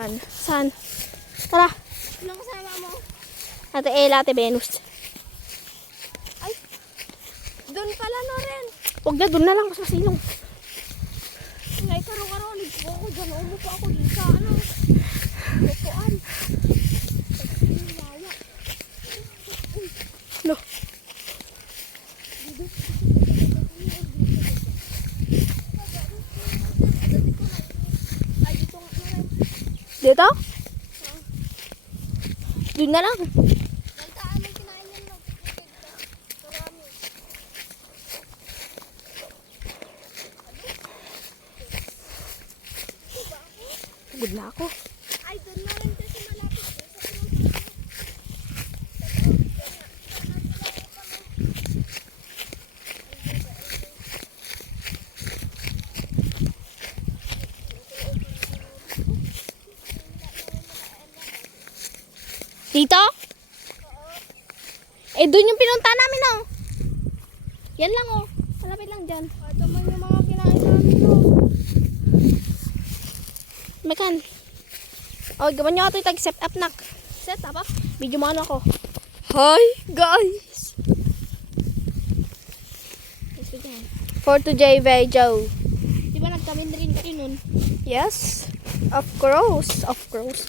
Saan? Tara. Anong kasama mo? Ate Ella, Ate Venus. Ay, doon pala na rin. Huwag na, doon na lang. Mas masilong. Ngay, karo-karo. Nagpo ako dyan. Umupo ako dun sa ano. Lupuan. No. Ay, dito nga na rin. Dito? Doon na lang. Nagtaan may kinain yan lang. Marami. Good na ako. Ay, doon na rin kasi malapit. Dito? Eh, doon yung pinunta namin, oh. Yan lang, oh. Malapit lang dyan. Ito man yung mga kinain namin, no. Makan. Oh, gawan nyo ako ito tag-set up, nak. Set up, ah. Video mo ano ako. Hi, guys. For today, video. Di ba nagkamin rin kayo nun? Yes. Of course. Of course.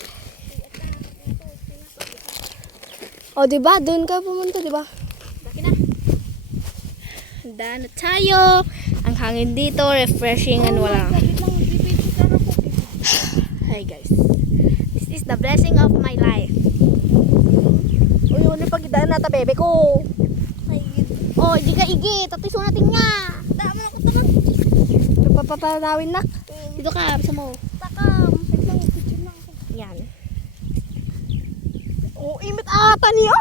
Oh, diba? Doon ka pumunta, diba? Laki na. Handa na tayo. Ang hangin dito, refreshing and wala. Sabit lang, bibig ka na po. Hi guys. This is the blessing of my life. Uy, ano pagidaan nata bebe ko? Ay, Oh, igi ka igi. Tatiso natin nga. daan mo na ko tanong. Papapanawin nak. Dito ka, bisa mo. Takam. Wait lang, picture lang ako. Yan. Oh, imit ata niya.